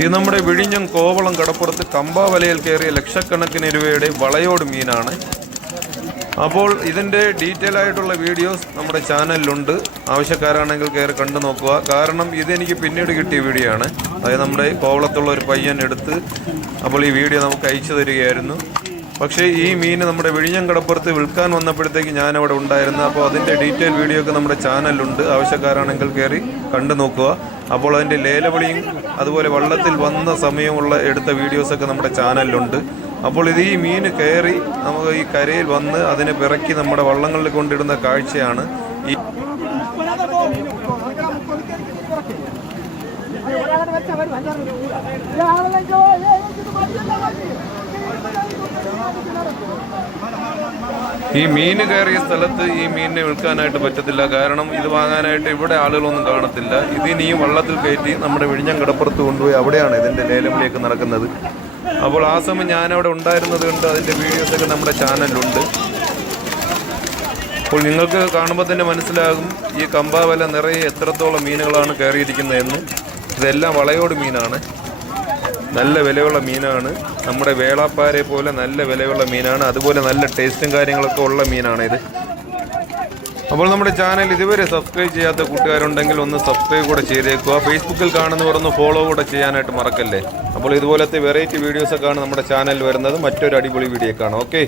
ഇത് നമ്മുടെ വിഴിഞ്ഞം കോവളം കടപ്പുറത്ത് കമ്പാവലയിൽ കയറിയ ലക്ഷക്കണക്കിന് രൂപയുടെ വളയോട് മീനാണ്. അപ്പോൾ ഇതിന്റെ ഡീറ്റെയിൽ ആയിട്ടുള്ള വീഡിയോസ് നമ്മുടെ ചാനലിലുണ്ട്. ആവശ്യക്കാരാണെങ്കിൽ കയറി കണ്ടു നോക്കുക. കാരണം ഇതെനിക്ക് പിന്നീട് കിട്ടിയ വീഡിയോ ആണ്. അതായത് നമ്മുടെ കോവളത്തുള്ള ഒരു പയ്യൻ എടുത്ത് അപ്പോൾ ഈ വീഡിയോ നമുക്ക് അയച്ചു തരികയായിരുന്നു. പക്ഷേ ഈ മീൻ നമ്മുടെ വിഴിഞ്ഞം കടപ്പുറത്ത് വിൽക്കാൻ വന്നപ്പോഴത്തേക്ക് ഞാൻ അവിടെ ഉണ്ടായിരുന്നു അപ്പോൾ അതിന്റെ ഡീറ്റെയിൽ വീഡിയോ ഒക്കെ നമ്മുടെ ചാനലിലുണ്ട്. ആവശ്യക്കാരാണെങ്കിൽ കയറി കണ്ടു നോക്കുക. അപ്പോൾ അതിന്റെ ലേലവിളിയും അതുപോലെ വള്ളത്തിൽ വന്ന സമയമുള്ള എടുത്ത വീഡിയോസൊക്കെ നമ്മുടെ ചാനലിലുണ്ട്. അപ്പോൾ ഇത് ഈ മീൻ കയറി നമുക്ക് ഈ കരയിൽ വന്ന് അതിനെ പിറക്കി നമ്മുടെ വള്ളങ്ങളിൽ കൊണ്ടിടുന്ന കാഴ്ചയാണ് ഈ ഈ മീൻ കയറിയ സ്ഥലത്ത് ഈ മീനിനെ വിൽക്കാനായിട്ട് പറ്റത്തില്ല. കാരണം ഇത് വാങ്ങാനായിട്ട് ഇവിടെ ആളുകളൊന്നും കാണത്തില്ല. ഇതിനി വള്ളത്തിൽ കയറ്റി നമ്മുടെ വിഴിഞ്ഞം കടപ്പുറത്ത് കൊണ്ടുപോയി അവിടെയാണ് ഇതിന്റെ ലേലമിലേക്ക് നടക്കുന്നത്. അപ്പോൾ ആ സമയം ഞാനവിടെ ഉണ്ടായിരുന്നത് കൊണ്ട് അതിന്റെ വീഡിയോസൊക്കെ നമ്മുടെ ചാനലിലുണ്ട്. അപ്പോൾ നിങ്ങൾക്ക് കാണുമ്പോൾ തന്നെ മനസ്സിലാകും ഈ കമ്പാവല നിറയെ എത്രത്തോളം മീനുകളാണ് കയറിയിരിക്കുന്നതെന്ന്. ഇതെല്ലാം വളയോട് മീനാണ്. നല്ല വിലയുള്ള മീനാണ്. നമ്മുടെ വേളാപ്പാരെ പോലെ നല്ല വിലയുള്ള മീനാണ്. അതുപോലെ നല്ല ടേസ്റ്റും കാര്യങ്ങളൊക്കെ ഉള്ള മീനാണ് ഇത്. അപ്പോൾ നമ്മുടെ ചാനൽ ഇതുവരെ സബ്സ്ക്രൈബ് ചെയ്യാത്ത കൂട്ടുകാരുണ്ടെങ്കിൽ ഒന്ന് സബ്സ്ക്രൈബ് കൂടെ ചെയ്തേക്കുക. ഫേസ്ബുക്കിൽ കാണുന്നവർ ഒന്ന് ഫോളോ കൂടെ ചെയ്യാനായിട്ട് മറക്കല്ലേ? അപ്പോൾ ഇതുപോലത്തെ വെറൈറ്റി വീഡിയോസൊക്കെയാണ് നമ്മുടെ ചാനലിൽ വരുന്നത്. മറ്റൊരു അടിപൊളി വീഡിയോ കാണാം. ഓക്കെ?